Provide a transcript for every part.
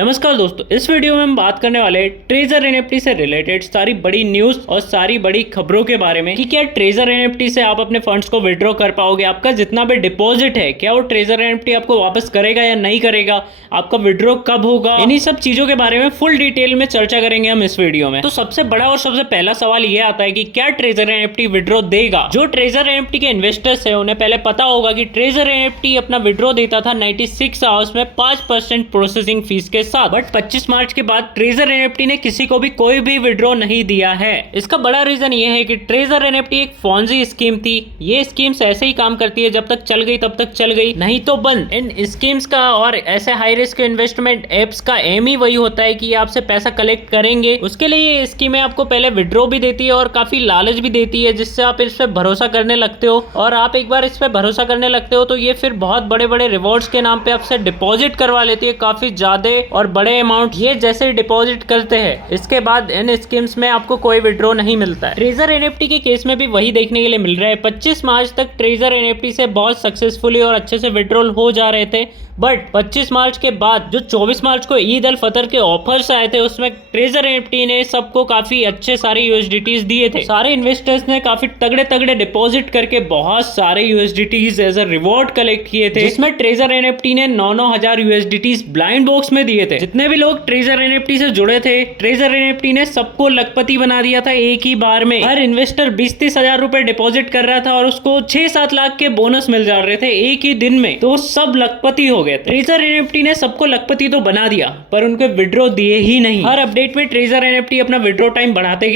नमस्कार दोस्तों, इस वीडियो में हम बात करने वाले हैं ट्रेजर एनएफटी से रिलेटेड सारी बड़ी न्यूज और सारी बड़ी खबरों के बारे में कि क्या ट्रेजर एनएफटी से आप अपने फंड्स को विड्रॉ कर पाओगे, आपका जितना भी डिपॉजिट है क्या वो ट्रेजर एनएफटी आपको वापस करेगा या नहीं करेगा, आपका विड्रॉ कब होगा, इन्हीं सब चीजों के बारे में फुल डिटेल में चर्चा करेंगे हम इस वीडियो में। तो सबसे बड़ा और सबसे पहला सवाल ये आता है कि क्या ट्रेजर एनएफटी विड्रॉ देगा। जो ट्रेजर एनएफटी के इन्वेस्टर्स है उन्हें पहले पता होगा कि ट्रेजर एनएफटी अपना विड्रॉ देता था 96 आवर्स में 5% प्रोसेसिंग फीस के साथ, बट 25 मार्च के बाद ट्रेजर एनएफटी ने किसी को भी कोई भी विड्रॉ नहीं दिया है। इसका बड़ा रीजन ये है कि ट्रेजर एनएफटी एक फॉन्जी स्कीम थी। ये स्कीम्स ऐसे ही काम करती है, जब तक चल गई तब तक चल गई, नहीं तो बंद। इन स्कीम्स का और ऐसे हाई रिस्क इन्वेस्टमेंट एप्स का एम ही वही होता है कि ये आपसे पैसा कलेक्ट करेंगे। उसके लिए ये स्कीमें आपको पहले विड्रॉ भी देती है और काफी लालच भी देती है, जिससे आप इस पे भरोसा करने लगते हो। और आप एक बार इस पे भरोसा करने लगते हो तो ये फिर बहुत बड़े बड़े रिवॉर्ड्स के नाम पे आपसे डिपॉजिट करवा लेती है, काफी ज्यादा और बड़े अमाउंट। ये जैसे ही डिपॉजिट करते हैं इसके बाद इन स्कीम्स में आपको कोई विड्रॉ नहीं मिलता है। ट्रेजर एनएफटी के केस में भी वही देखने के लिए मिल रहा है। 25 मार्च तक ट्रेजर एनएफटी से बहुत सक्सेसफुली और अच्छे से विड्रॉल हो जा रहे थे, बट 25 मार्च के बाद जो 24 मार्च को ईद अल फतर के ऑफर्स आए थे उसमें ट्रेजर एनएफटी ने सबको काफी अच्छे सारे यूएसडीटीज दिए थे। सारे इन्वेस्टर्स ने काफी तगड़े तगड़े डिपॉजिट करके बहुत सारे यूएसडीटीज एज अ रिवॉर्ड कलेक्ट किए थे, जिसमें ट्रेजर एनएफटी ने 9,000 यूएसडीटीज ब्लाइंड बॉक्स में दिए थे। जितने भी लोग ट्रेजर एनएफटी से जुड़े थे, ट्रेजर एनएफटी ने सबको लखपति बना दिया था एक ही बार में। हर इन्वेस्टर 20-30 हजार रुपए डिपॉजिट कर रहा था और उसको 6-7 लाख के बोनस मिल जा रहे थे एक ही दिन में, तो सब लखपति हो गए। ट्रेजर एनएफटी ने सबको लखपति तो बना दिया पर उनके विड्रॉ दिए ही नहीं। हर अपडेट में ट्रेजर एनएफटी अपना विड्रॉ टाइम बढ़ाते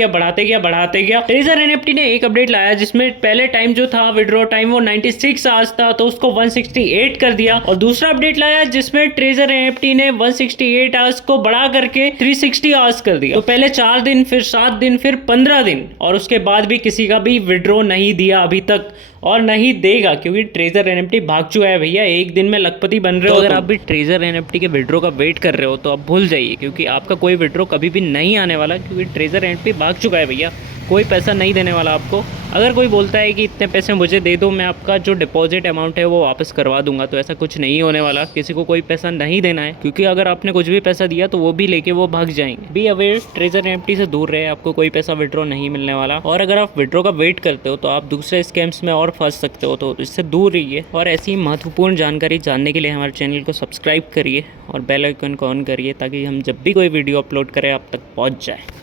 गया। ट्रेजर एनएफटी ने एक अपडेट लाया जिसमें पहले टाइम जो था विड्रॉ टाइम वो 96 आवर्स था, तो उसको 168 कर दिया। और दूसरा अपडेट लाया जिसमें ट्रेजर एनएफटी ने 168 आवर्स को बढ़ा करके 360 आवर्स कर दिया। तो पहले 4 दिन, फिर 7 दिन, फिर 15 दिन, और उसके बाद भी किसी का भी विड्रॉ नहीं दिया अभी तक और नहीं देगा, क्योंकि ट्रेजर एनएफटी भाग चुका है भैया। एक दिन में लखपति बन रहे हो। अगर आप भी ट्रेजर एनएफटी के विड्रॉ का वेट कर रहे हो तो आप भूल जाइए, क्योंकि आपका कोई विड्रॉ कभी भी नहीं आने वाला, क्योंकि ट्रेजर एनएफटी भाग चुका है भैया। कोई पैसा नहीं देने वाला आपको। अगर कोई बोलता है कि इतने पैसे मुझे दे दो, मैं आपका जो डिपॉजिट अमाउंट है वो वापस करवा दूंगा, तो ऐसा कुछ नहीं होने वाला। किसी को कोई पैसा नहीं देना है, क्योंकि अगर आपने कुछ भी पैसा दिया तो वो भी लेके वो भाग जाएंगे। बी अवेयर, ट्रेजर एनएफटी से दूर रहे, आपको कोई पैसा विड्रॉ नहीं मिलने वाला। और अगर आप विड्रॉ का वेट करते हो तो आप दूसरे स्कैम्स में और फंस सकते हो, तो इससे दूर रहिए। और ऐसी महत्वपूर्ण जानकारी जानने के लिए हमारे चैनल को सब्सक्राइब करिए और बेल आइकन को ऑन करिए, ताकि हम जब भी कोई वीडियो अपलोड करें आप तक पहुँच जाए।